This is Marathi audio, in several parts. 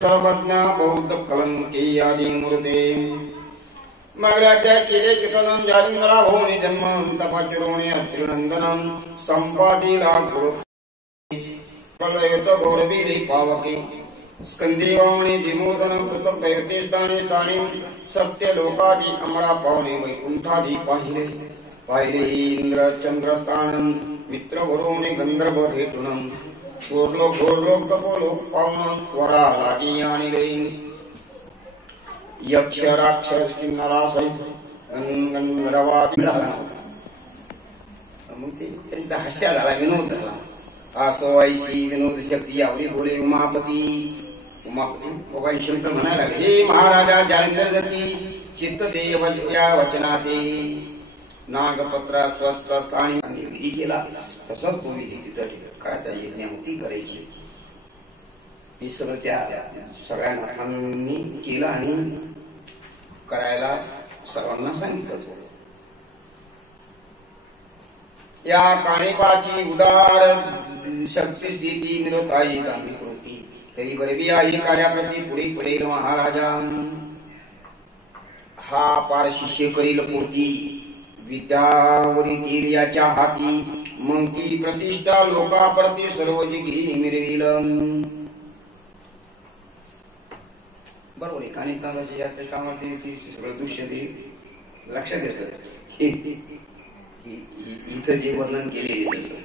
सर्वज्ञ बौद्ध कलंकी आदि मूर्ते मगराच्या केले कितनं जालिंगरा भोवनी जन्म तपाचिरोणे त्रिनंदनं संपादिला गुरु कलयुत गौरवीले पावके स्कंदेवामणे विमोदनं कृतं दैवते स्थाने स्थाने सत्य लोकादि अमरा पावने वैकुंठादि पाहिले इंद्र चंद्रस्थानं मित्रवरोणे गंधर्व भेटुनं गोरलोक तपोलोक पावन वरा लागी आणले यक्ष राक्षस किन्नरा सहित गंधर्वादी मग त्यांचा हास्य झाला, विनोद झाला. असो ऐशी विनोद शक्ती आवडी बोले उमापती भगवान शंकर म्हणायला लागले, हे महाराजा जालिंदर गती चित्त देव या वचनाते नागपत्रा स्वस्तानी विधी केला तसंच तो विधी तिथं काळाच्या यज्ञामुक्ती करायची. हे सगळं त्या सगळ्या नाथांनी केलं आणि करायला सर्वांना सांगितलं होतं. या काणेपाची उदार शक्ती स्थिती निरताई गांभी कृती तरी बरबी आई कार्याप्रती पुढे पडेल महाराजा. हा पार शिष्य करील पूर्ती विद्यावरी याच्या हाती मग ती प्रतिष्ठा लोकाप्रती सर्व जिगी मिरविल. बरोबर आहे. कानिकांच्या यात्रे कामामध्ये ती सगळं दृश्य ते लक्षात येतं. इथं जे वर्णन केलेले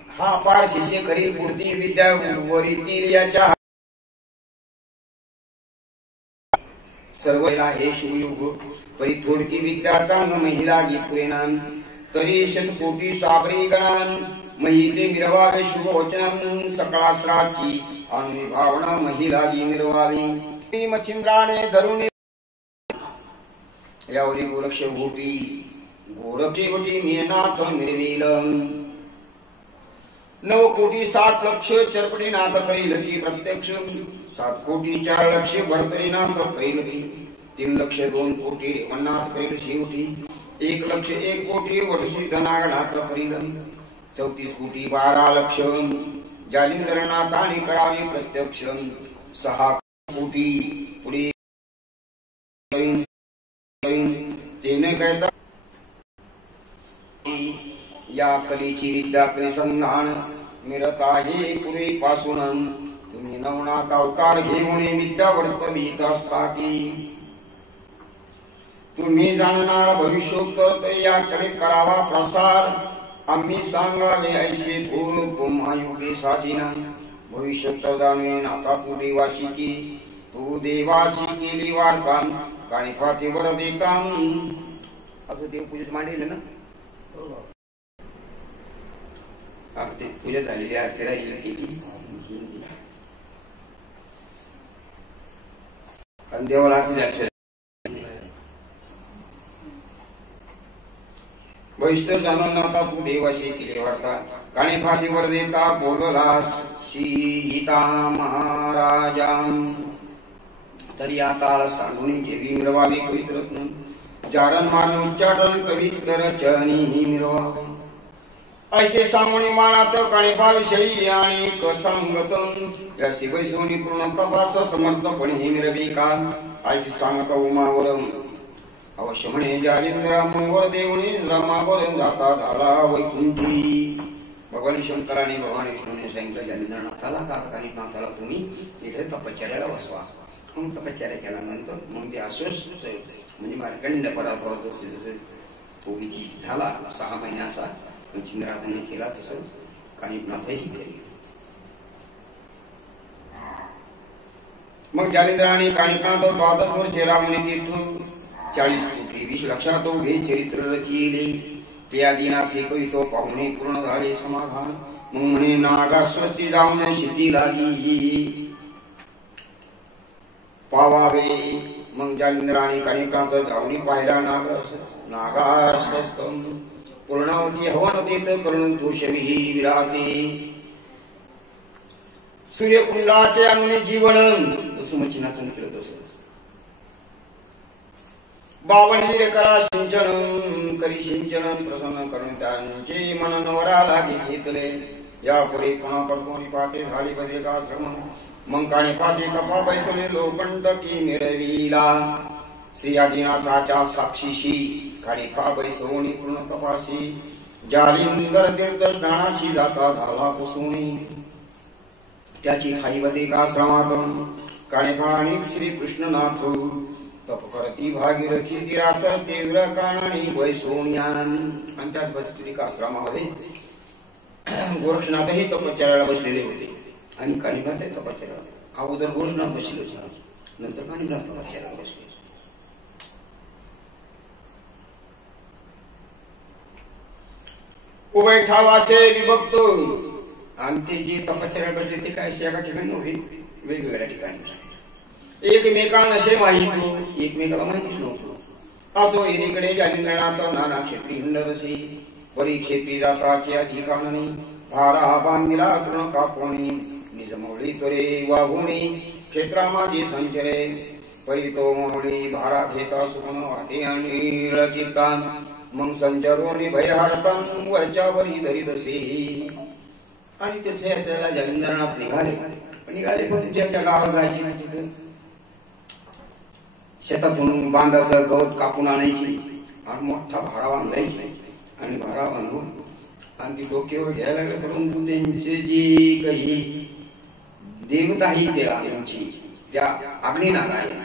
हा पार शिष्य करील पूर्ती विद्यावरी याच्या सर्व हे शिवयुग परी थोडकी विद्याचा न महिला गीत तरी शतकोटी साबरी गणान महिते मिरवावे शुभ वचन सकळासराची अनुभावना महिला मिरवावी. मच्छिंद्राने धरून यावरी गोरक्ष घोटी गोरक्षी गोटी मेनाथ मिरविल. 9 कोटी 7 लक्ष चरपडी नाथ करील की प्रत्यक्ष 7 कोटी 4 लक्ष भरकरी नाथ करील की 3 लक्ष 2 कोटी रेवनाथ करील शेवटी 1 लक्ष 1 कोटी वडशी धनागनाथ करील 34 कोटी 12 लक्ष जालिंदरनाथाने करावे प्रत्यक्ष 6 कोटी पुढे तेने करता या कलेची विद्या परिसंधान मिळत आहे पूर्वीपासून. तुम्ही नवनाथ अवतार घेऊन विद्या वर्तवीत असता की तुम्ही जाणणार भविष्योत्तर तर याकडे करावा प्रसार. आम्ही सांगावे ऐसे थोर तुम्हा योगे साजिना भविष्योत्तर जाणवेन आता तू देवाशी की तू देवाशी केली वार्ता काणिफाती वर देताम. आता देवपूजेत मांडले ना आपली पूजा झालेली आहे आणि देवाला आरती वैष्णव जाणून नव्हता तू देवाशी केली वार्ता काणेफाती वर देता बोलला सीता महाराजा. तरी आता सांगून जेवी मिळवावी कवित्रत्न जारण मारून उच्चाटन कवित्र चरणी मिळवावे. ऐसे सांगून मानात काणेफाविषयी आणि कसंगतम या शिवैसवनी पूर्ण तपास समर्थपणे मिळवी का ऐसे सांगता उमावर अवश्य म्हणे जालिंद्रा मंगळ देवणी जमावर जाता झाला वैकुंठी. भगवान शंकराने भगवान विष्णूने सांगितलं जालिंद्रनाथाला कानिफनाथाला तुम्ही इथे तपश्चर्याला बसवा. मग तपश्चर्या केल्यानंतर मग ते अस्वस्थ म्हणजे मार्कंड पराभव तो विधी झाला 6 महिन्याचा. चिंद्राने केला तसं कानिफनाथही केली. मग जालिंद्राने कानिफनाथ 12 वर्षे रामने तिथून 40 कोटी 20 लक्षात उभे चरित्र रचिले. त्या दिनाथे कवितो पाहुणे पूर्ण झाले समाधान. मग म्हणे नागा स्वस्ती जाऊन सिद्धी लागली पावावे. मग जालिंद्राने कानिफनाथ जाऊन पाहिला नागा स्वस्त पूर्णावती हवन देत करून दोषविही विराते. सूर्यकुंडाचे अनुने जीवन जसं मच्छिनाथन केलं तसं 52 वीर करा सिंचन करी सिंचन प्रसन्न करून त्यांचे मन नवरा लागे घेतले. या पुढे पुन्हा कर्तोनी पाते झाली बद्रिकाश्रम मंकाणे पाते कपा बैसले लोकंटकी मिळविला श्री आदिनाथाच्या साक्षीशी काळीपा बैसवणी पूर्ण कपाशी जालिंदर तीर्थ स्नानाची जाता झाला पुसुणी त्याची ठाई बद्रिकाश्रमात काणेपाणी श्री कृष्णनाथ तप करती भागीरथी तीरात तीव्र कानणी बैसोण्यान आणि त्याच बद्रिकाश्रमामध्ये गोरक्षनाथही तपश्चर्याला बसलेले होते आणि काणिनाथ तपश्चर्याला अगोदर गोरक्षनाथ बसले होते नंतर काणिनाथ तपश्चर्याला बसले उभय ठावासे विभक्त आणि ते जे तपश्चर्या बसले ते काय एका ठिकाणी नव्हे वेगवेगळ्या ठिकाणी एकमेकांना माहिती एकमेकाला माहितीच नव्हतं असो एकीकडे जालिंद्रनाथ नाना क्षेत्री हिंडदसे परी क्षेत्री जाताची अधिकाणी भारा बांधिला तृण कापोणी निजमवळी तरे वाघुणी क्षेत्रामाजी संचरे परी तो मवळी भारा घेता सुमन वाटे आणि चित्तान मग संचरोणी भय हाडतान वरच्यावरी धरीदसे आणि तीर्थयात्रेला जालिंद्रनाथ निघाले पण त्यांच्या गावात जायची शेतातून बांधाचं गवत कापून आणायची आणि मोठा भारा बांधायची आणि भारा बांधून आणि ती डोक्यावर घ्यायला लागले परंतु त्यांची जी काही देवता ही त्यांची ज्या अग्निनारायण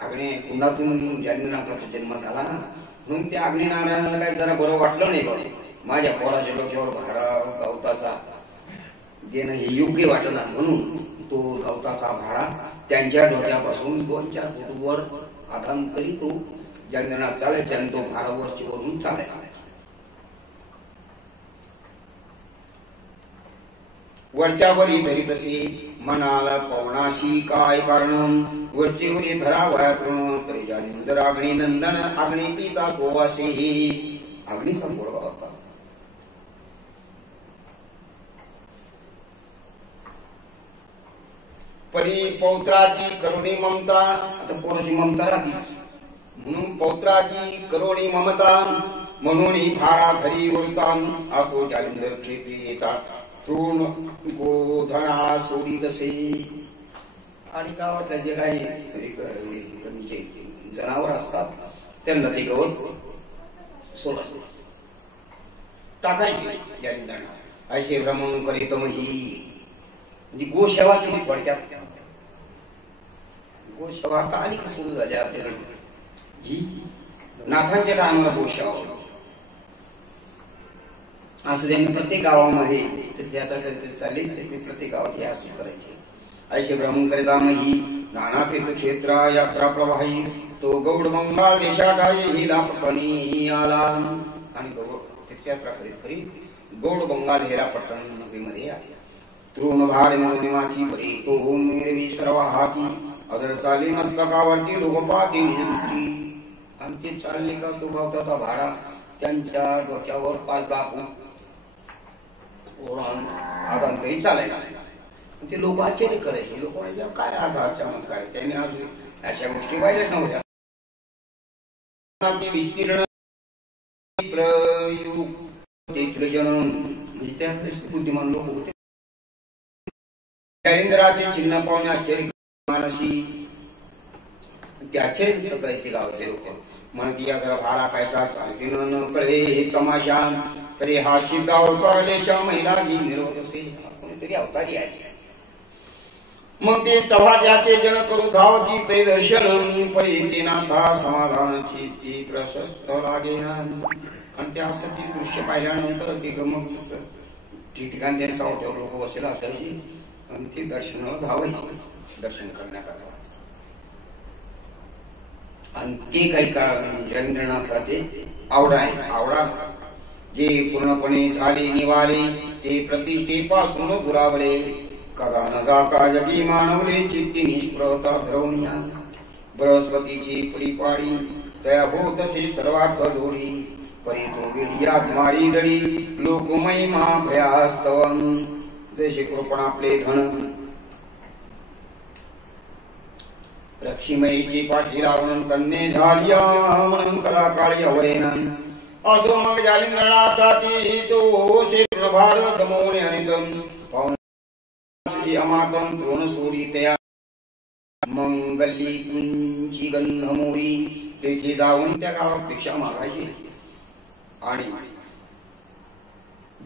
अग्नी कुंडातून जालिंद्रनाथाचा जन्म झाला ना म्हणून त्या अग्निनारायणाला काही जरा बरं वाटलं नाही बघ माझ्या पोराच्या डोक्यावर भारा गवताचा देणं हे योग्य वाटलं म्हणून तो गवताचा भारा त्यांच्या डोक्यापासून 2-4 फूट वर आधान करी तो जालिंद्रनाथ चालायचा आणि तो भारा वरून चालायचा वरच्यावरी धरी तसे मनाला पवनाशी काय कारण वरची वरी धरावया तृण तरी जालिंदर अग्नि नंदन अग्नि पिता गोवासे अग्नीचा पोरगा होता परी पौत्राची करुणी ममता आता पोराची ममता राहतीच म्हणून पौत्राची करुणी ममता म्हणून भारा घरी उरतान असो जालिंदर क्षेत्री येतात तृण गोधना सोडी तसे आणि गावातल्या जे काही जनावर असतात त्यांना ते गवत सोडत टाकायची जालिंदरनाथ असे भ्रमण करीतमही म्हणजे गोसेवा केली थोडक्यात गोसेवा आता आली का सुरू झाली आपल्याकडे ही नाथांच्या टायमाला गोसेवा असं त्यांनी प्रत्येक गावामध्ये यात्रा कधीतरी चालली तरी प्रत्येक गावात हे असं करायचे असे भ्रमण करीतामही नाना तीर्थक्षेत्र यात्रा प्रवाही तो गौड बंगाल देशात हिलापणी आला आणि तीर्थयात्रा करीत करीत गौड बंगाल हेरापट्टण नगरीमध्ये आले तृण भार निमाची परी तो मिळवी सर्व हाती अदर चाली मस्तकावरती लोकपाती निजूची आणि ते चालले का तो गवताचा भारा त्यांच्या डोक्यावर 5-10 फूट आदान तरी चालायला ते लोक आश्चर्य करायचे लोक म्हणजे काय आधार चमत्कार त्यांनी अशा गोष्टी पाहिल्याच नव्हत्या विस्तीर्ण म्हणजे त्या बुद्धिमान लोक होते जालिंदराचे चिन्ह पाहून आश्चर्य ते आश्चर्य करायचे गावाचे लोक म्हणत या जरा भारा कायसा चालती न कळे हे तमाशा तरी हा सिद्ध अवतारलेशा महिला ही निरोध असे कोणीतरी अवतारी आहे मग ते चव्हाट्याचे जन करू धावती ते दर्शन परितेनाथा समाधानाची ती प्रशस्त लागे आणि त्यासाठी दृश्य पाहिल्यानंतर ते गमक ठिकठिकाणी त्यांचा होत्यावर लोक बसलेला असायची आणि ते दर्शनाला धावायचे दर्शन करण्याकरता आणि ते काही का जालिंद्रनाथला ते आवडा जे पूर्णपणे झाले निवाले ते प्रतिष्ठेपासून दुरावले कदा न जाता जगी मानवले चित्ती निष्प्रता धरवण्या बृहस्पतीची फळीपाडी तया भोतसे सर्वार्थ जोडी परी तो गेली आत्मारी दडी लोकमहिमा भयास्तवन जैसे कृपण आपले धन लक्ष्मीची पाठी लावून कन्ये झालिया म्हणून कला काळी अवरेन असो मग जालिंद्रनाथा ती तो तृणभार गमवणे अनितम पाहुणे अमातम तृण सोडी तया मंगली तुंची गंधमोरी तेथे जाऊन त्या गावात भिक्षा मागायची आणि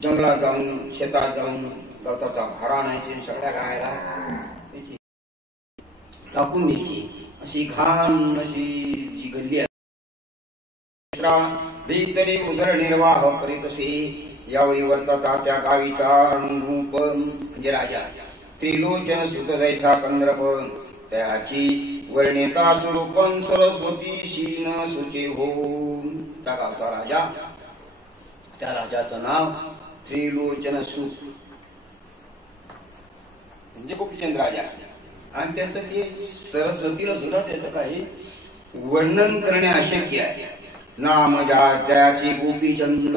जंगलात जाऊन शेतात जाऊन गवताचा भार आणायचे सगळ्या गायला टाकून द्यायची अशी घाण अशी जी गल्ली तरी उदरनिर्वाह करीत असे. यावेळी वर्तता त्या गावीचा रूप म्हणजे राजा त्रिलोचन सुत जैसा कंद्रप त्याची वर्णिता स्वरूपन सरस्वती शीन सुचे हो. त्या गावचा राजा त्या राजाचं नाव त्रिलोचन सुत म्हणजे गोपीचंद राजा आणि त्याचं ते सरस्वतीला सुद्धा त्याचं काही वर्णन करणे अशक्य आहे. नाम ज्याचे गोपीचंद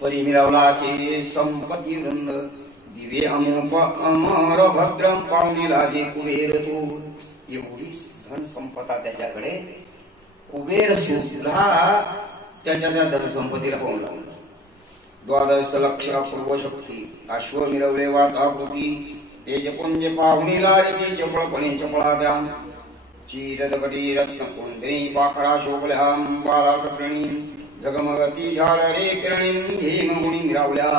परी मिळवलाचे संपत्ती वृंद दिवे अमोप अमर भद्र पावणीला जे कुबेर तो. एवढी धन संपदा त्याच्याकडे कुबेर सुद्धा त्याच्या त्या धन संपत्तीला पाहून लावलं. 12 लक्ष पूर्व शक्ती अश्व मिळवले वाताकृती तेजपुंज पाहुणीला रे चपळपणे चपळा द्या. चीरदगटी रत्न कुंदरी पाखडा शोभल्यां बालाकर्णी जगमगती झालरे किरणी हेममुनी मिरावल्या.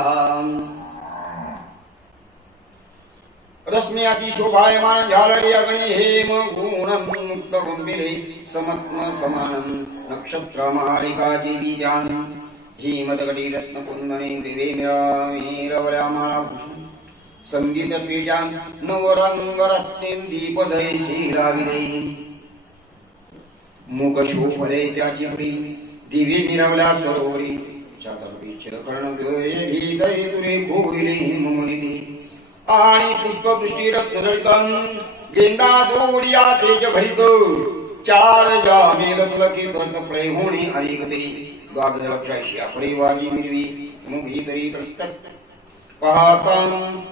रश्मी अति शोभायमान झालरे अग्नि हेम गुणं मुक्त गुंबिले समत्म समानं नक्षत्र मालिकाची बीजान हेमदगटी रत्न कुंदनी दिवे मिरावल्या माळाभूषण संगीत पीठान नवरंग रत्नें दीपदय शिराविले. मुख शोभले त्याची पुरी दिवे मिरवल्या सरोवरी चातुर्विच कर्ण ढीदय तुरे खोविले मुळीने आणि पुष्पवृष्टी रत्नजडितं गेंदा जोडिया तेज भरित 4 जामेल पुलकित तपळे होणे अधिकते. 12 लक्षाशी आपली वाजी मिरवी मुगी तरी प्रत्यक्ष पाहतां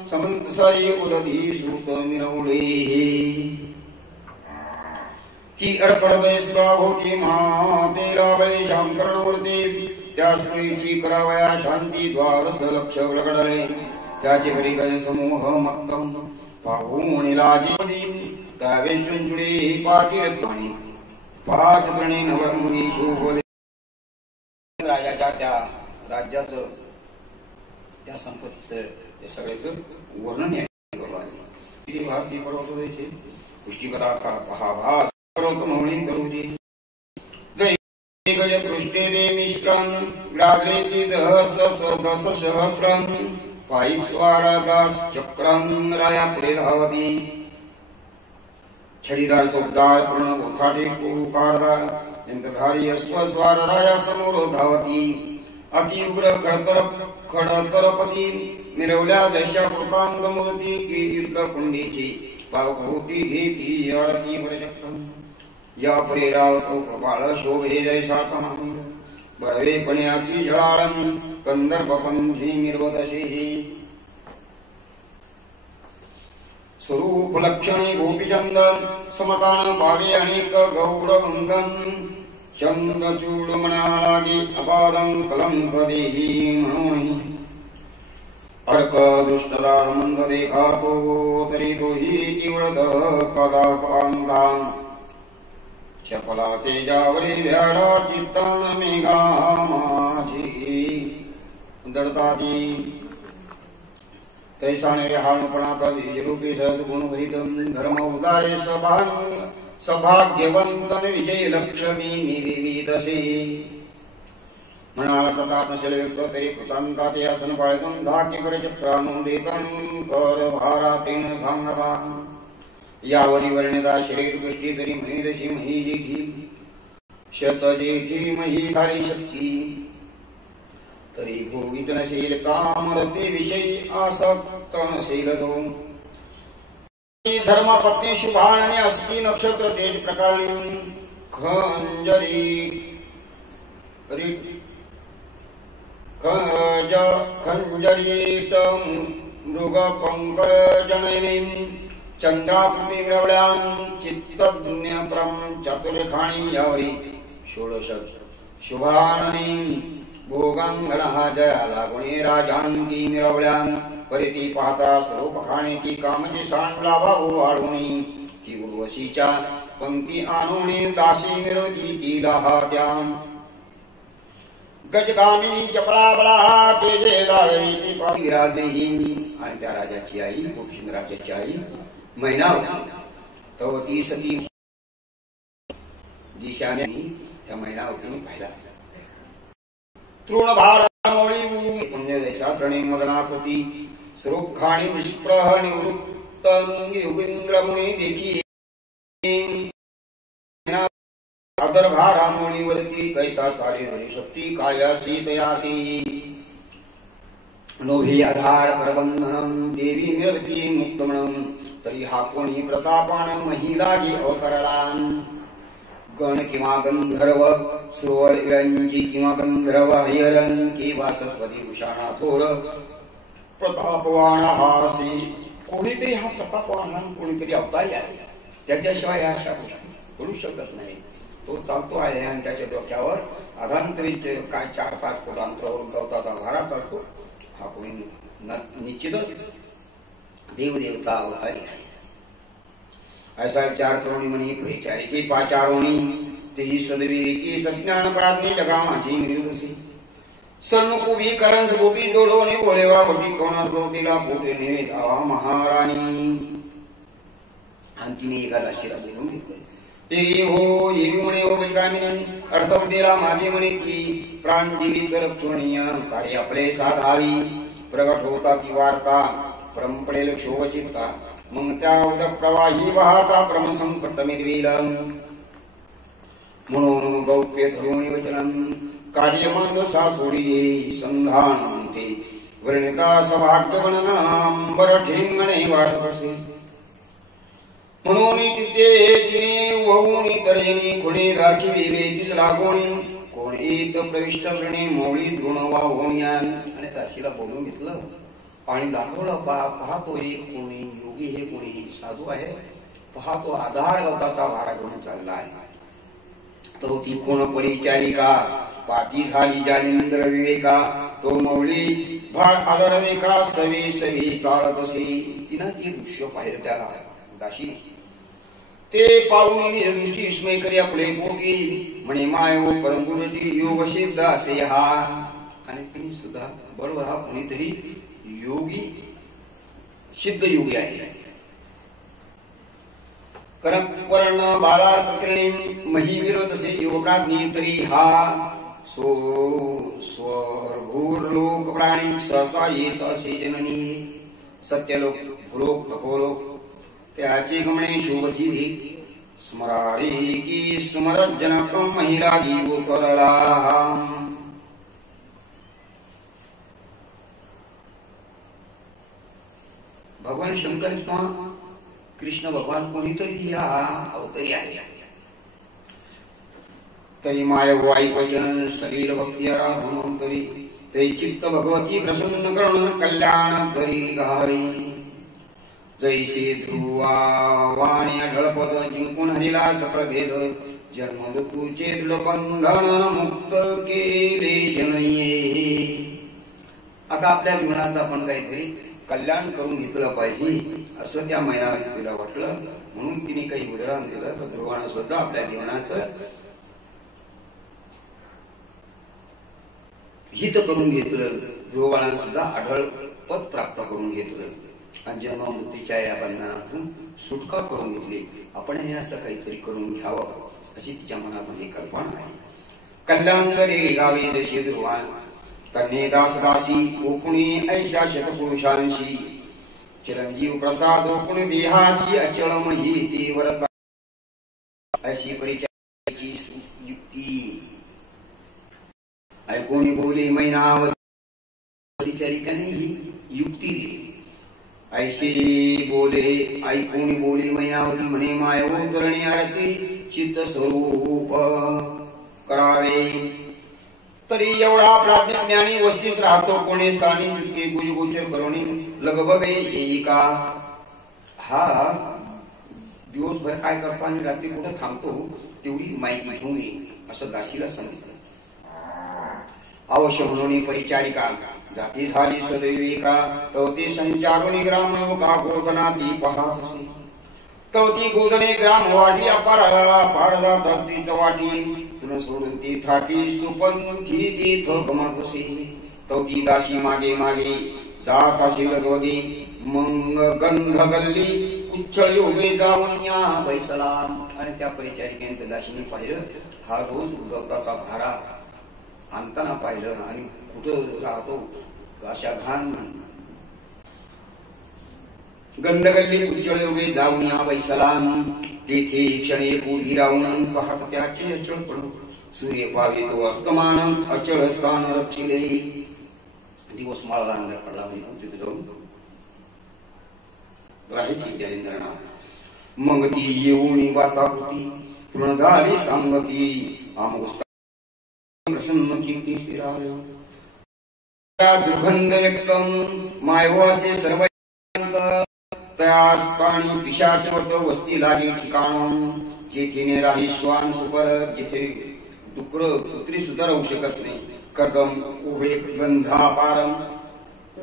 समंत साई उलधी सूत मिरवले की अडकडबैसला होती महातेला बळी श्याम कर्णवृत्ती त्या स्त्रीची करावया शांती 12 लक्ष प्रगटले. त्याचे परिगज समूह मक्कम पाहून लाजी त्यावे चुंचुडे पाटील पाणी 5 गणे नवमुनी शोभले. राजाच्या त्या राज्याचं त्या संपत्तीचं सगळ्याचं वर्णन किती भास ती पर्वत द्यायचे पुष्टिकरा का पहाभास पर्वत मौळी करूजी जय गज पृष्ठे दे मिश्रं ग्राग्रेती दस सहस्रं पायिक स्वारदास चक्रं राया पुढे धावती. छडीदार चौकदार पूर्ण गोथाटे कारदार यंत्रधारी अश्व स्वार राया समोर धावती. अति उग्र खडतरपती मिरवल्या दशा कृतांग मूर्ती की युद्ध कुंडीची पावभूती घेती आरती वरचक्रम. या पुढे रावतो कपाळ शोभे जैसा कमान बळवे पण्याची जळाळं कंदर्प पंथी मिरवतसे. स्वरूप लक्षणे गोपीचंद समतान पावे अनेक गौड वृंदन चंद्रचूड मनालागी अपादं कलंक देही म्हणून अडक दुष्टदा मंद देखातो तरी तोही तीव्रत कदाकांतां चपला तेजावरी भ्याडा चित्तन मेघा माझी दडताती. तैसाने हाणपणा प्रदेशरूपी सद्गुणभरितं धर्म उदारे सभाग्यवंतन विजय लक्ष्मी निर्विदसे. म्हणाला प्रतापशील व्यक्त तरी कृतांता ते आसन पाळतून धाकी परिचक्रानं देतं कर भारातेन सांगता. यावरी वर्णिता शरीरपुष्टी तरी महिदशी महिजी शतजेठी मही धारी शक्ती तरी भोगित नसेल कामरते विषयी आसक्त नसेल तो. धर्मपत्नी शुभारणे अस्ति नक्षत्र तेज प्रकारणी खंजरीत मृग पंकजनयनीं चंद्राकृती मिरवल्यां चित्तज्ञप्रं चतुर्खाणी यावरी 16 शुभाननीं भोगांगणा जयाला गुणे राजांगी मिरवल्यान परिती पाहता सर्व पखाणे ती कामची सांडला भाऊ वाढवणी ती उर्वशीच्या पंक्ती आणुणी दासी मिरवती तिला हात्याम गजगामिनी चपळा बळा तेजे दावी ती पावी राजही आणि त्या राजाची आई गोपीचंद राजाची आई मैना होती. तो ती सती दिशाने त्या मैनावतीने पाहिला. तृणभार पुण्य देशात्रणे मदनाकृती स्वरूपखाणी विस्प्रह निवृत्त योगेंद्र मुनी देखी आदरभारामुळीवरती कैसा चाले हरी शक्ती काया सीतयाती नोभी आधार प्रबंधनम देवी मिळवती मुक्तमणम तरी हा कोणी प्रतापान महिलागी अवतरलान गण किंवा गंधर्व सुरवर विरंजी किंवा गंधर्व हरिहरन की वासस्पती भूषाणा थोर प्रतापवान हासी कोणीतरी हा प्रतापवान कोणीतरी अवतारी आहे. त्याच्याशिवाय अशा गोष्टी करू शकत नाही. तो चालतो आहे आणि त्याच्या डोक्यावर आधांतरीचे काय 4-5 फूट अंतरावरून गवताचा भारा चालतो. हा कोणी निश्चितच देवदेवता अवतारी आहे. ऐसा विचार करुणी म्हणी परिचारिके पाचारोणी तेही सदविवेकी सज्ञान प्राज्ञी जगामाची मिळवसी सर्णकुबी करंस गोपी जोडोने बोलेवा भटी कोणास गवतीला पोटे ने धावा महाराणी. अंतिमी एकादशीला बोलून घेतलं. तेरी हो येवी म्हणे हो वज्रामिनी अर्थवतेला माझे म्हणे की प्राण जीवित रक्षणीय कार्य आपले साधावी प्रगट होता ती वार्ता परंपरेल शोभचित्ता मग त्या उदक प्रवाही वाहता प्रमसंकट मिरविलं म्हणून गौप्य धरून वचनं कार्य मानसा सोडी संधान ते वर्णिता सभाग्य वर्णनांबर ठेंगणे वाटत असे म्हणून तिथे तिने वहुनी तर्जनी खुणे दाखविले तिज लागोणी कोणीत प्रविष्ट करणे मौळी दृण वाहुण्यान आणि ताशीला बोलून घेतलं आणि दाखवलं. पाहतो एक कोणी योगी हे कोणी साधू आहे. पाहतो आधार गवताचा भारा घेऊन चालला आहे. तो ती कोण परिचारिका पाठी झाली जालिंद्र विवेका तो मौळी भार आदरवे का सवी सवी चालत असे. तिनं ती दृश्य पाहिलं त्या दाशी ते पाहून दृष्टी विस्मय करी आपले पोटी म्हणे माय ओ परमगुरुची योग सिद्ध असे हा. आणि तिने सुद्धा बरोबर हा कोणीतरी योगी सिद्ध योगी आहे. करपर्ण बालार प्रकरणे मही विरोध असे योगप्राज्ञी तरी हा सो स्वर्भूर लोक प्राणी सहसा येत असे जननी सत्यलोक भूलोक तपोलोक त्याचे गमणे शोभती दे स्मरारी की स्मरत जनक महिरागी गोतरला. भगवान शंकर किंवा कृष्ण भगवान कोणीतरी या अवतरी आहे. तरी माय वाई वचन शरीर भक्ती आराधन तरी ते चित्त भगवती प्रसन्न करून कल्याण तरी घावी जैसे ध्रुवा वाणी ढळपद जिंकून हरिला सप्रभेद जन्म ऋतूचे बंधन मुक्त केले जननीये. आता आपल्या जीवनाचा आपण काहीतरी कल्याण करून घेतलं पाहिजे असं त्या मैनावतीला वाटलं. म्हणून तिने काही उदाहरण दिलं. ध्रुवानं सुद्धा आपल्या जीवनाचं हित करून घेतलं. ध्रुवानं सुद्धा आढळ पद प्राप्त करून घेतलं आणि जन्म मृत्यूच्या या बंधनातून सुटका करून घेतली. आपण हे असं काहीतरी करून घ्यावं अशी तिच्या मनामध्ये कल्पना आहे. कल्याण करे गावी जशी ध्रुवान तन्ने दास दासी ओकुणी ऐशा शतपुरुषांशी चिरंजीव प्रसाद ओकुणी देहाशी अचळ मही ती वरता अशी परिचयाची युक्ती ऐकून बोले मैनावती. परिचारिकाने ही युक्ती दिली. ऐशी बोले ऐकून बोले मैनावती म्हणे माय उतरणी आरती चित्त स्वरूप करावे. तरी एवढा प्राज्ञानी वस्तीस राहतो कोणी स्थानी तितके गुजगोचर करुणी लगबगे येई का. हा दिवसभर काय करतो आणि रात्री कुठे थांबतो तेवढी माहिती घेऊन ये असं दासीला सांगितलं. अवश्य म्हणून परिचारिका जाती झाली सदैविका तवती संचारुणी ग्राम का गोधना ती पहासी तवती गोधने ग्राम वाटी अपारा पाडला धरती चवाटी तुन सोडून ती थाटी सुपंथी ती थकमतसी तवती दासी मागे मागे जात अशी लगवदी मंग गंध गल्ली उच्छळी उभे जाऊन या बैसला आणि त्या परिचारिकेने दासीने पाहिलं हा रोज उदकाचा भारा आणताना पाहिलं आणि कुठं राहतो अशा घाण गंधगल्ली उज्जळ उभे जाऊन या बैसला तेथे क्षणे उभी राहून पाहत त्याचे अचळ पडू सूर्य पावे तो अस्तमान अचळ स्थान रक्षिले दिवस माळा अंधार पडला म्हणजे तिथे जाऊन राहायची ज्ञानेंद्रना मग ती येऊन वाता होती पूर्ण झाली सांगती प्रसन्न कीर्ती स्थिरावली दुर्गंध व्यक्तम मायवासे सर्व त्या स्थानी पिशाचवत वस्ती लागली ठिकाण जेथे राही श्वान सुपर जिथे डुकर कुत्री सुद्धा राहू शकत नाही कर्दम उभे गंधापारम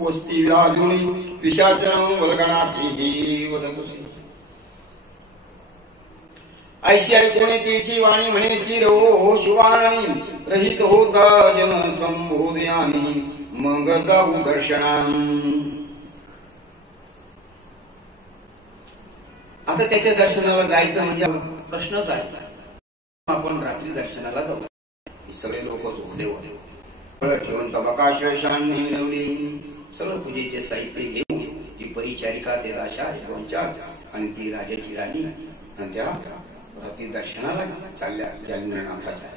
वस्ती विराजुनी पिशाचरम वलगणाती वदकुसी ऐशी ऐकून तिची वाणी म्हणे स्थिर हो शिवाणी रहित होता जन संबोधयामी मग जाऊ दर्शनान आता त्याच्या दर्शनाला जायचं म्हणजे प्रश्नच आहे आपण रात्री दर्शनाला जाऊ सगळे लोक झोपले होते ठेवून तबकाश्रेषांनी मिळवली सगळं पूजेचे साहित्य घेऊन ती परिचारिका ते राजा 2-4 आणि ती राजाची राणी आणि त्या रात्री दर्शनाला चालल्या ज्ञानेंद्रनाथाच्या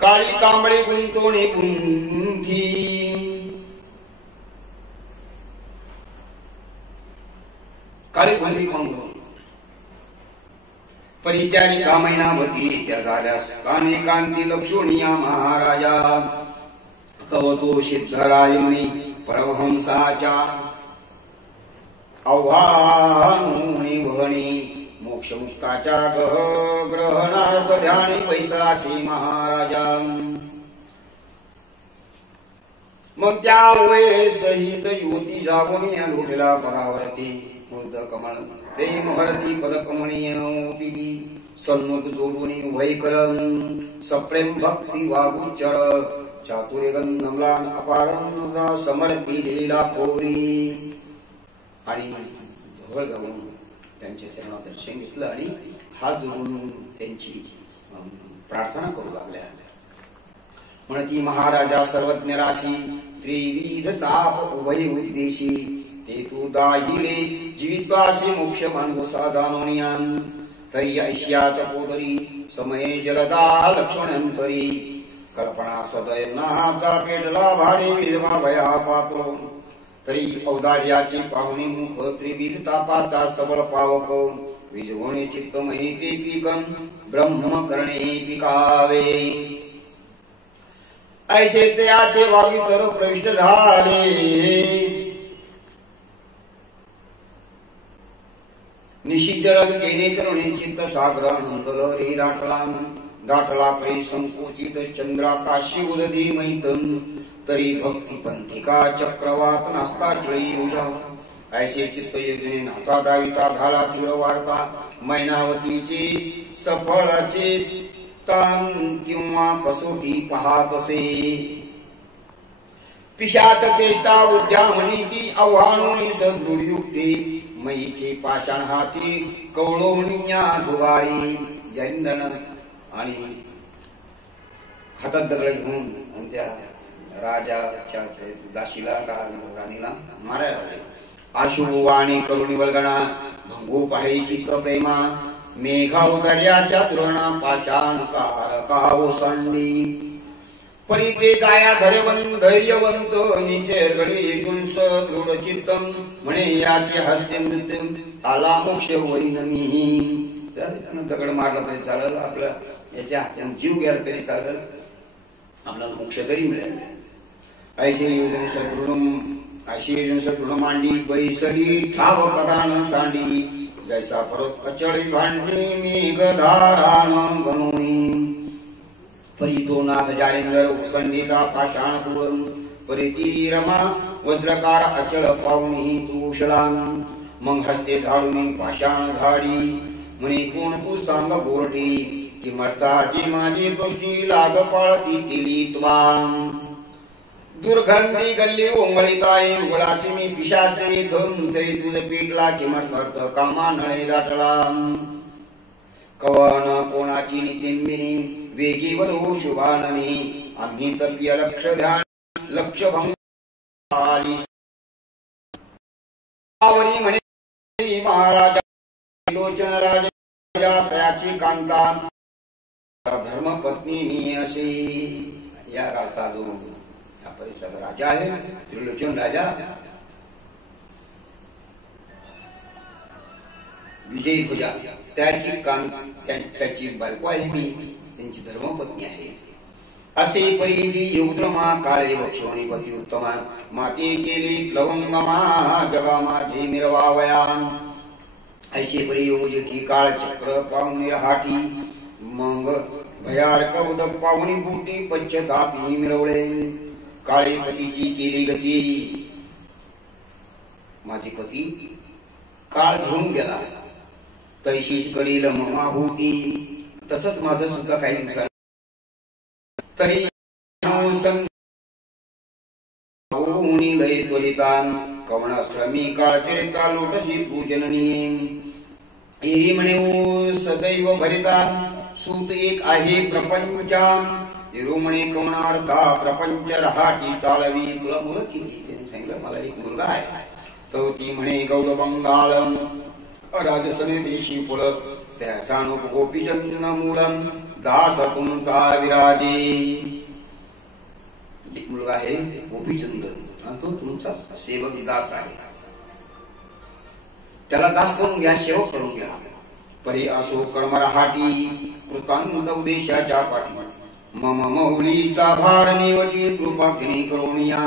काळी कांबळे गुंतोणे गुंथी काळी गुंथी पांघरून परिचारिका मैनावती त्या झाल्यास काने कांती लक्षणीया महाराजा कवतो सिद्धरायमुनी परमहंसाच्या आव्हानुनी वहनी मोक्षमुक्ताच्या ग्रहणार्थ ध्यानी वैसळासी महाराजा मग त्या वये सहित युवती जागोनी लोटला परावरती मुग्ध कमळ प्रेम भरती पदकमणीय पिदी सन्मुख जोडूनी वैकलम सप्रेम भक्ती वागुचर चातुर्य गंधमलान अपारम समर्पिलेला पोरी आणि जवळ जाऊन त्यांच्या चरणात दर्शन घेतलं आणि हात जोडून त्यांची प्रार्थना करू लागल्या म्हणती महाराजा सर्वज्ञ राशी त्रिविध ताप उभय उद्देशी ते तू दाहिले जीवित्वासी मोक्ष मानगो साधानोनियान तरी ऐश्यात पोदरी समये जलदा लक्ष्मणंतरी कल्पना सदय नाचा पेटला भाडे विधवा भया पात्रो तरी औदार्याची पाहुणी मुख त्रिविध तापाचा सबळ पावक विजवणे चित्तमही ते पिकन ब्रह्म करणे पिकावे ऐसेच याचे वावी तर प्रविष्ट झाले निशिचरण केने करुणे चित्त सागर नंदल रे दाटला प्रेम संकोचित चंद्राकाशी उदधी मैतन तरी भक्ती पंथिका चक्रवात नास्ता चळी उजा ऐसे चित्त योजने नाथा दाविता झाला तीव्र वाढता मैनावतीचे सफळाचे तान किंवा कसोटी पाहत असे पिशाच चेष्टा उद्यामणी ती आव्हानोनी सदृढ युक्ती मईचे पाषाण हाती कवळोनिया झुगारी जैंदन आणि हातात दगड घेऊन त्या राजाच्या दाशीला राणीला मारायला लागले आशुभ वाणी करुणी वल्गणा भंगू पाहायची प्रेमा मेघावदर्याच्या तुरणा पाषाण कारकाओ संडी परिते जाया धैर्यवंत निचेर गडी गुंस दृढ चित्तम म्हणे याचे हस्ते मृत्यू आला मोक्ष वरीन मी त्यानं दगड मारला तरी चालेल आपल्या याच्या हाताने जीव गेला तरी चालेल आपल्याला मोक्ष तरी मिळेल ऐशी योजने सदृढ मांडी बैसली ठाव कदान सांडी जैसा परत अचळी भांडी मेघधारान गणोनी परितो नाथ जालिंदर उसंडिता पाषाणपूर परिती रमा वज्रकार अचल पावनी तुषलान मग हस्ते झाडून पाषाण झाडी म्हणे कोण तू सांग बोरटी की मर्ताची माझी दृष्टी लाग पाळती केली त्वाम दुर्गंधी गल्ली ओंगळीताई उघडाची मी पिशाचे इथून तरी तुझ पेटला की मर्त कामा नळे दाटला कवन कोणाची नितिंबिनी वेगी वधू शुभाननी आम्ही तप्य लक्ष ध्यान लक्ष भंग आली म्हणे महाराजा लोचन राजा त्याची कांता धर्म पत्नी मी असे या गावचा जो या परिसराचा राजा आहे त्रिलोचन राजा विजयी भुजा त्याची त्याची बायको आहे मी त्यांची धर्मपत्नी आहे असे परिजी युद्रमा काळे वक्षोणी पती उत्तमा माते केली लवंगमा जगा माझे मिरवावया ऐसे परियोज ठिकाळ चक्र पाहुणे हाटी मग भयारक उदक पाहुणी बुटी पंचतापी मिरवळे काळे पतीची केली गती माझे पती काळ घेऊन गेला तैशीच कडील ममा होती तसंच माझं सुद्धा काही दिवसांनी तरी लय त्वरितान कवण श्रमी काळ चरिता लोटसी पूजननी एरी म्हणे सदैव भरिता सूत एक आहे प्रपंचाम एरो म्हणे कवणार्था प्रपंच रहाटी चालवी तुला मुलं किती त्यांनी सांगितलं मला एक मुलगा आहे तो ती म्हणे गौरवंगालम राजसने देशी पुल त्याचा अनुप गोपीचंद मूलम दास तुमचा विराजे एक मुलगा आहे गोपीचंद तो तुमचा सेवक दास आहे त्याला दास करून घ्या सेवक करून घ्या परी असो कर्मराहाटी कृतांत उदेशाच्या पाठी मम मौलीचा भार निवटी कृपाग्नी करोनिया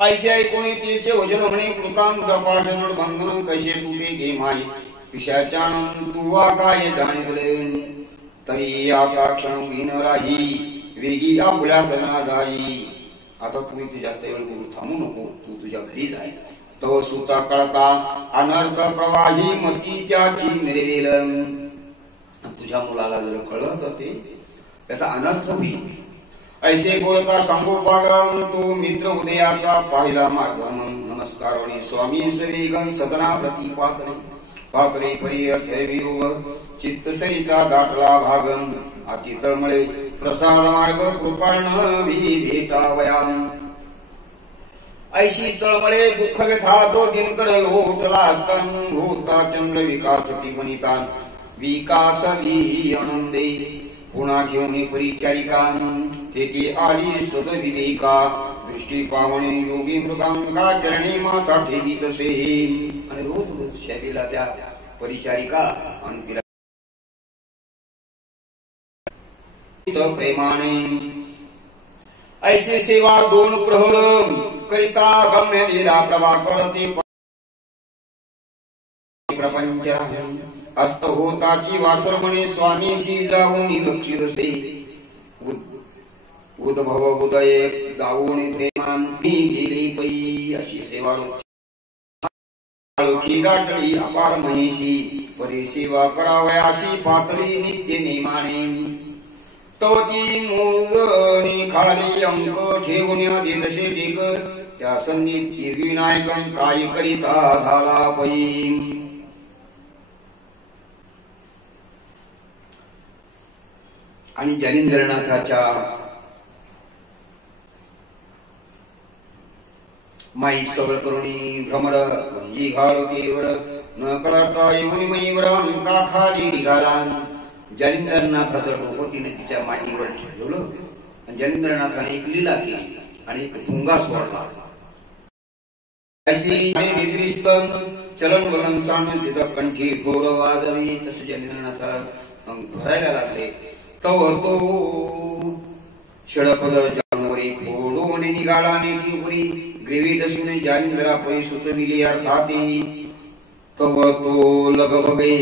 ऐसे ऐकून तिचे वचन म्हणे कृतांत पाषाण बंधन कसे तुटे घे माई पिशाचान तुवा काय जाणिले तरी आता क्षण घेण राही वेगी आपल्या सणा जाई आता तुम्ही तुझ्या जास्त वेळ थांबू नको तू तुझ्या घरी जाय तो सुता कळता अनर्थ प्रवाही मती त्याची मिरवेल तुझ्या मुलाला जर कळत ते त्याचा अनर्थ होईल ऐसे बोलता सांगोपागम तो मित्र उदयाचा पाहिला मार्ग नमस्कार स्वामी सवेगन सदना प्रति पाकरे परी अर्थ वियोग चित्त सरिता दाखला भागम अति तळमळे प्रसाद मार्ग कृपार्ण भेटावयाम ऐशी तळमळे दुःख व्यथा तो दिनकर लोटला असतान होता चंद्र विकास ती वनिता विकास आनंदे पुन्हा घेऊन परिचारिकान तेथे आली सद विवेका दृष्टी पावणे योगी मृगांगा चरणी माता ठेवी तसे आणि रोज रोज शरीराला त्या परिचारिका आणि तिला प्रेमाने ऐसे सेवा दोन प्रहर करिता गम्य लीला प्रभा करते प्रपंच अस्त होताची वासर म्हणे स्वामीशी जाऊन लक्षित असे उद्भव उदय जाऊन प्रेमान मी गेली पै अशी सेवा दाटली अपार महिषी परी सेवा करावयाशी पातळी नित्य नेमाने तो ती मूळनी खाली अंक ठेवून दिलसे टेक त्या सन्निधी विनायकं काय करिता झाला पै आणि जालिंद्रनाथाच्या माईक सवळ करुणी भ्रमर गुंजी घालतीवर न कळता येऊन मईवर अंका खाली निघाला जालिंद्रनाथाचं डोकं तिने तिच्या मांडीवर ठेवलं आणि जालिंद्रनाथाने एक लीला केली आणि एक भुंगा सोडला निद्रिस्त चलन वलन सांडून तिथं कंठी घोर वाजवी तसे जालिंद्रनाथाला भरायला लागले तव तो षडपद जानवरी फोडून निघाला नेटीपुरी ग्रेवी दसून जालिंद्रा पै सुचविली अर्थाती तव तो लगबगे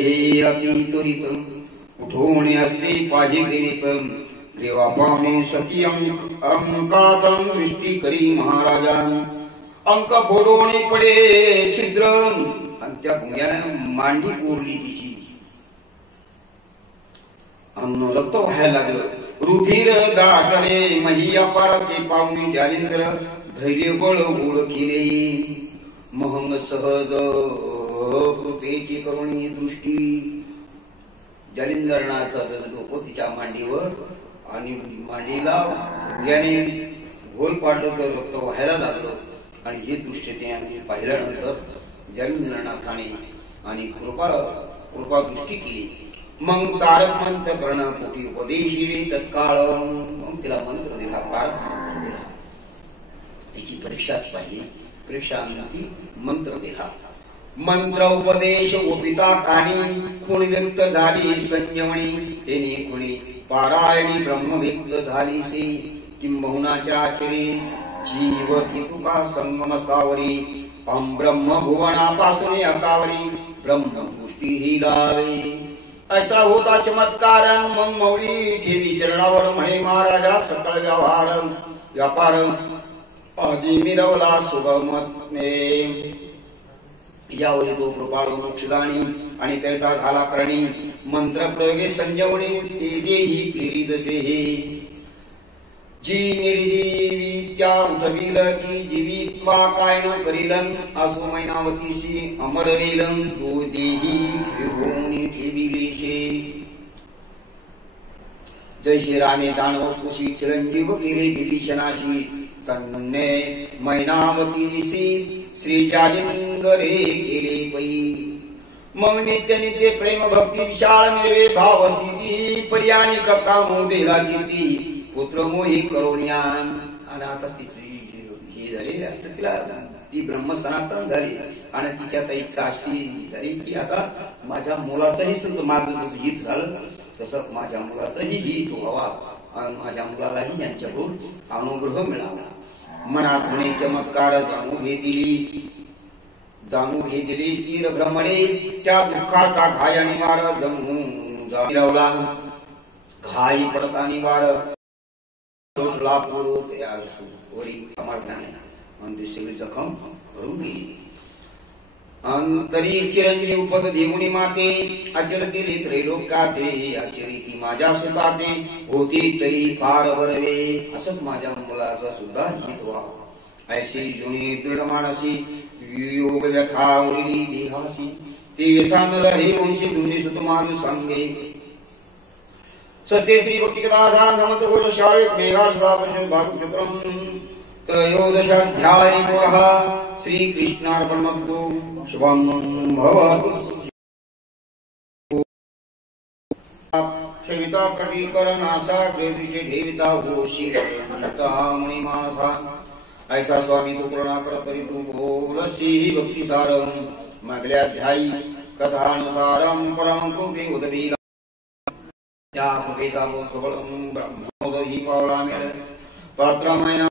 अति त्वरित उठवणे असते पाहिजे ग्रेवीत रेवा पावणे सती अंकातम दृष्टी करी महाराजान अंक फोडोणे पडे छिद्र आणि त्या भुंग्याने मांडी कोरली तिची अन्न रक्त व्हायला लागलं रुधिर दाटणे महिया पाळते पावणी जालिंद्र धैर्य बळ ओळखिले महंग सहज कृपेची करुणी दृष्टी जालिंदरणाचा डोकं तिच्या मांडीवर आणि मांडीला भुंग्याने गोल पाडलं तर रक्त व्हायला लागलं आणि हे दृश्य त्यांनी पाहिल्यानंतर जालिंदरनाथाने आणि कृपा दृष्टी केली मग तारक मंत्र करणं पोटी उपदेशिले तत्काळ मग तिला मंत्र दिला तारक मंत्र दिला तिची परीक्षाच पाहिजे परीक्षा मंत्र दिला मंत्र उपदेश ओपिता कानी खूण व्यक्त झाली संयमणी तेने खुणी पारायणी ब्रह्म व्यक्त झाली से किंबहुनाच्या आचरी जीव तुका संगमस्तावरी ब्रह्म भुवनापासून अकावरी ब्रह्म दृष्टी ही लावे ऐसा होता चमत्कार मग मौली ठेवी चरणावर म्हणे महाराजा सकळ व्यापार आधी मिरवला सुगमत्मे यावरी तो कृपाळू मोक्षदानी आणि कैता झाला करणी मंत्र प्रयोगे संजवणी तेजेही केली जसे हे जी निर्जीवी त्या उठविल ती जीवित्वा काय न करीलन असो मैनावतीशी अमरवेलन तो देही ठेवून ठेविलेशे जैसे रामे दानव कुशी चिरंजीव केले विभीषणाशी तन्ने मैनावतीशी श्री जालिंदरे केले पै मग नित्य नित्य प्रेम भक्ती विशाळ मिळवे भाव स्थिती पर्याणी कक्का मोदेला चिती पुत्र मोही करुण्यान आणि आता तिची हे झाली आता तिला ती ब्रह्म सनातन झाली आणि तिच्या काही इच्छा अशी झाली की आता माझ्या मुलाचंही सुद्धा माझं जसं हित झालं तसं माझ्या मुलाचंही हित व्हावा आणि माझ्या मुलालाही यांच्याकडून अनुग्रह मिळावा मनात म्हणे चमत्कार जाणू घे दिली स्थिर भ्रमणे त्या दुःखाचा घाय निवार जमून जावला घाई पडता निवार तोटला पूर्व या वरी समर्थाने आणि सगळी जखम भरून गेली अंतरी चिरंजीव पद देऊनी माते अचल केले त्रैलोक्याते आचरी ती माझ्या सुताते होती तरी फार बरवे असंच माझ्या मुलाचा सुद्धा हित व्हावा ऐशी जुनी दृढ मानसी वियोग व्यथा उरली देहासी ती व्यथा न रहे वंशी दोन्ही सुत माझ सांगे स्वस्ते श्री भक्तिकथा समत घोष शाळे मेघा सदा पश्य भागु चित्रम त्रयोदशाध्याय श्री कृष्णार्पणमस्तु शुभं भवतु सेविता प्रतीकरणासा ग्रेदृचे ढेविता होशी मुनि मानसा ऐसा स्वामी तू करुणा कर तरी तू बोलसी भक्ति सारम मगल्याध्यायी कथानुसारम परम कृपे उदवीर त्या कृपेचा सबळम ब्रह्मोदही पावला मिळ पात्रमय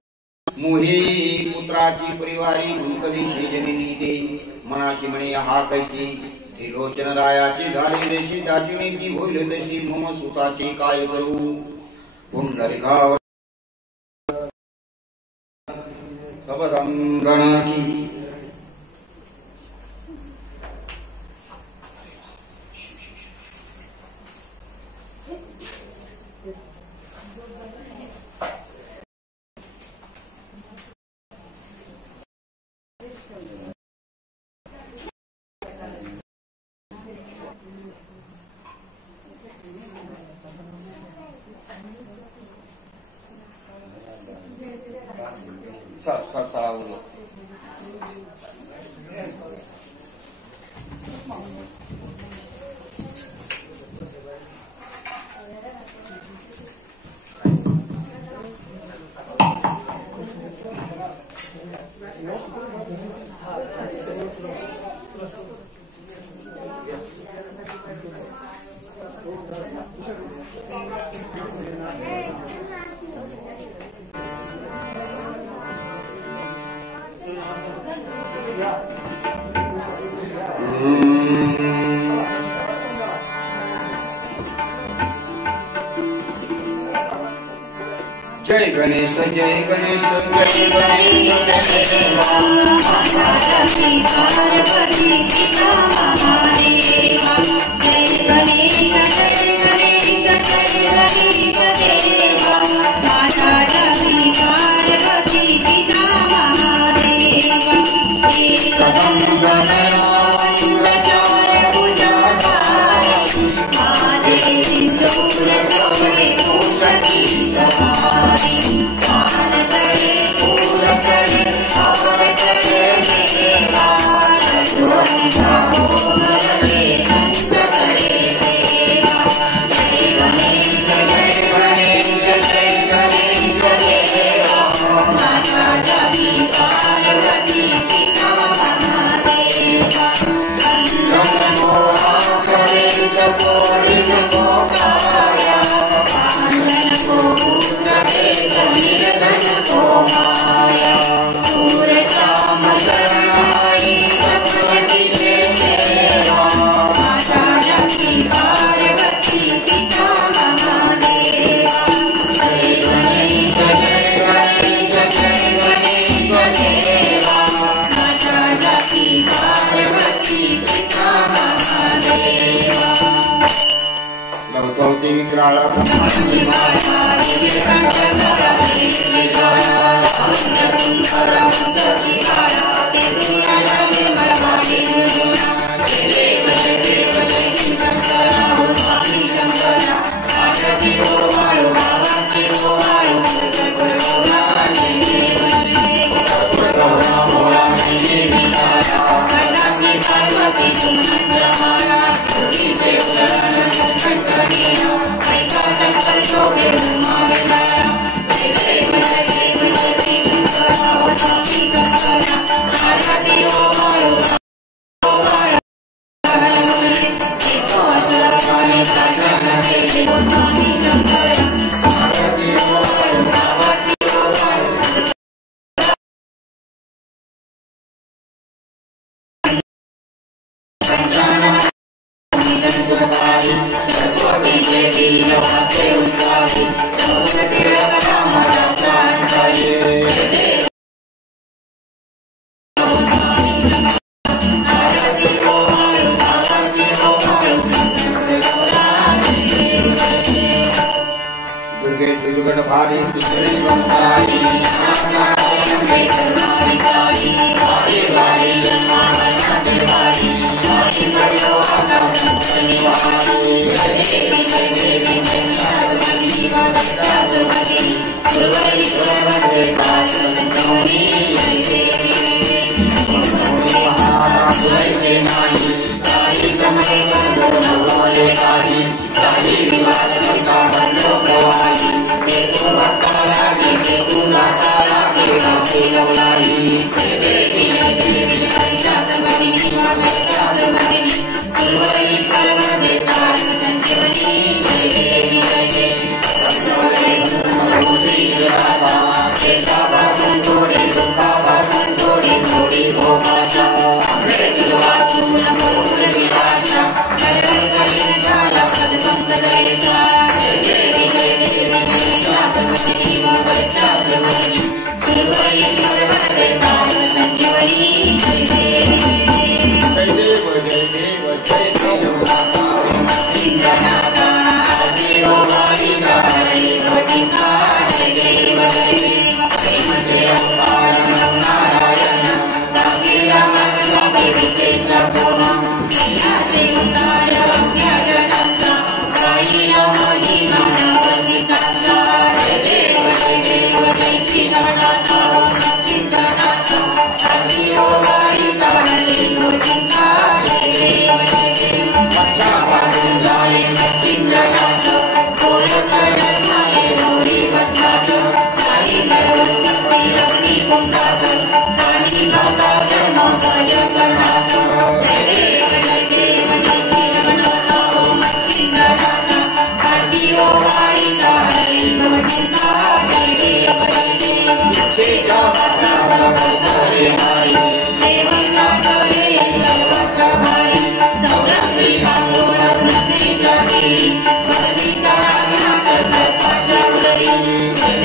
मोही पुत्राची परिवारी भूकरी शेजनी दे मनाशी म्हणे हा कैसी त्रिलोचन रायाची झाली देशी त्याची नीती होईल तशी मम सुताची काय करू पुंडलिकावर सबसंगणाची जय गणेश जय गणेश जय गणेश जय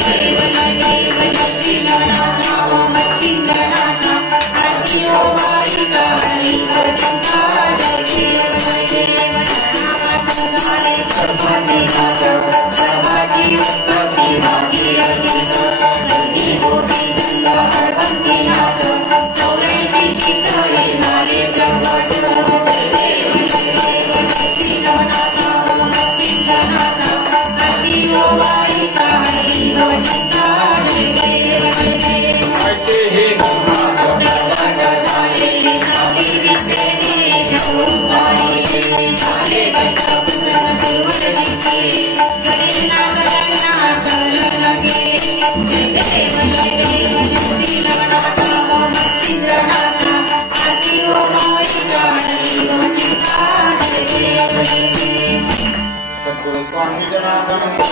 Jai स्वामी जनार्दन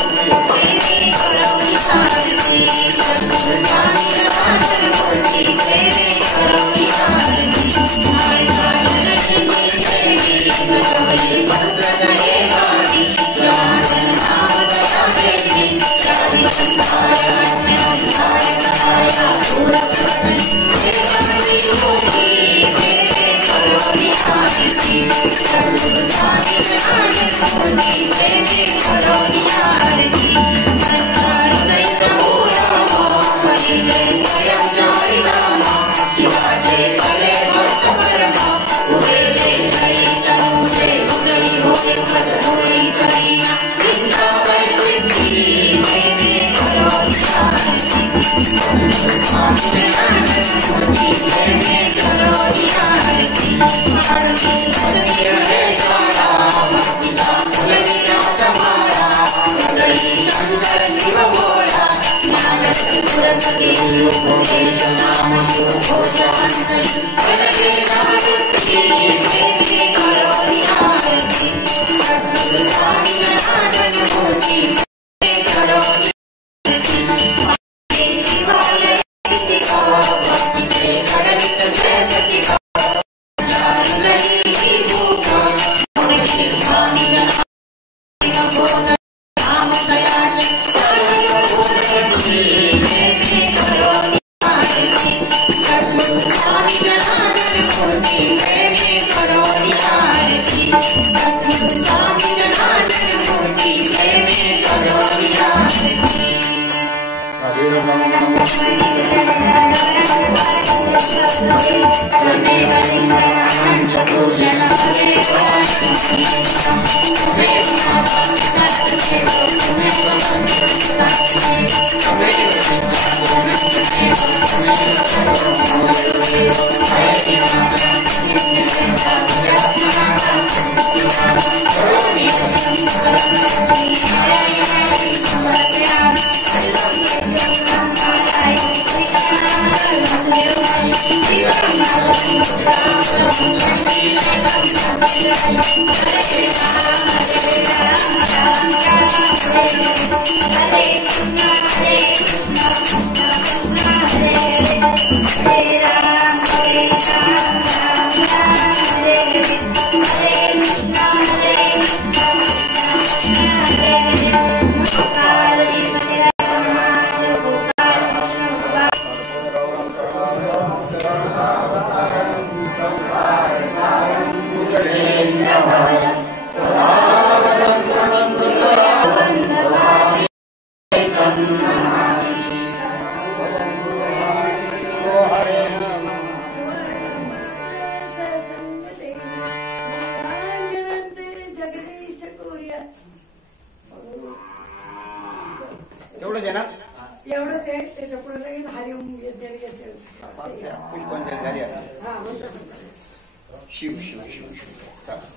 शिव शिव शिव शिव चला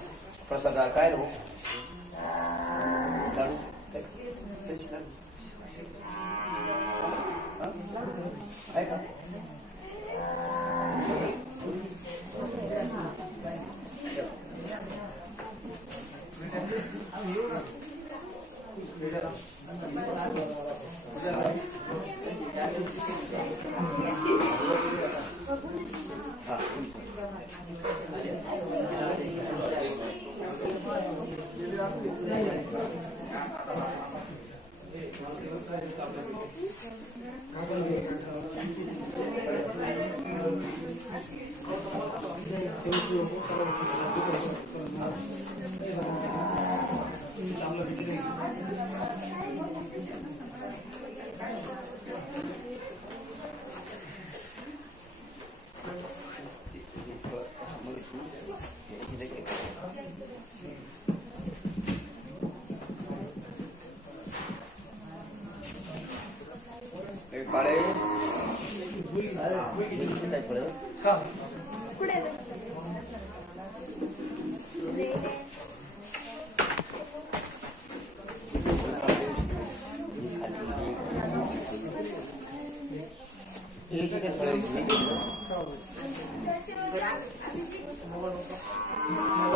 प्रसाद काय रो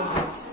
Thank you.